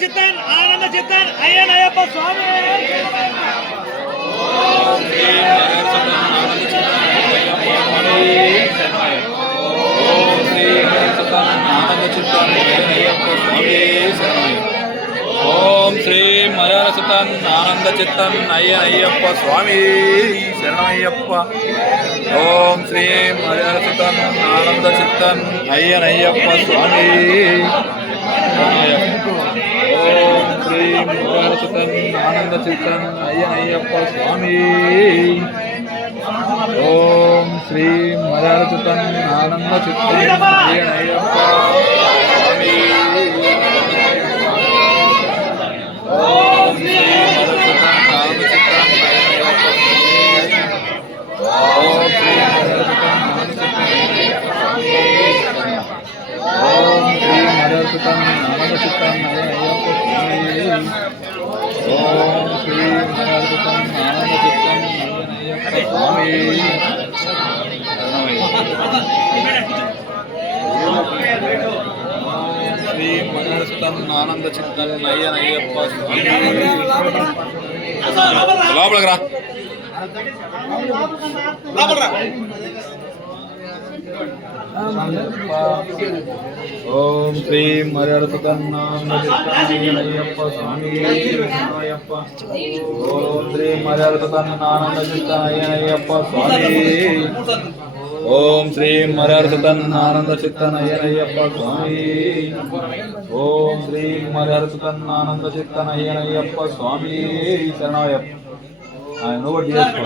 చిత్తన్ ఆనంద చిత్తన్ అయ్యనయ్యప్ప స్వామి ఓం శ్రీ మలయాళ సుతన్ ఆనంద చిత్తన్ అయ్యనయ్యప్ప స్వామి శరణమయ్యప్ప. ఓం శ్రీ మలయాళ సుతన్ ఆనంద చిత్తన్ అయ్యనయ్యప్ప స్వామి. ఓం శ్రీ మలయాళ సుతన్ ఆనంద చిత్తన్ అయ్యనయ్యప్ప స్వామి. ఓం శ్రీ మలయాళ సుతన్ ఆనంద చిత్తన్ అయ్యనయ్యప్ప స్వామి. ఆనంద చిత్తన్ అయ్యనయ్యప్ప స్వామి. లోపలికి రా. ఓం శ్రీ మలయాళ సుతన్ ఆనంద చిత్తన్ అయ్యనయ్యప్ప స్వామి. ఓం శ్రీ మలయాళ సుతన్ ఆనంద చిత్తన్ అయ్యనయ్యప్ప స్వామి. ఓం శ్రీ మలయాళ సుతన్ ఆనంద చిత్తన్ అయ్యనయ్యప్ప స్వామి. ఓం శ్రీ మలయాళ సుతన్ ఆనంద చిత్తన్ అయ్యనయ్యప్ప స్వామి శరణమయ్యప్ప. నువ్వు చేసుకో.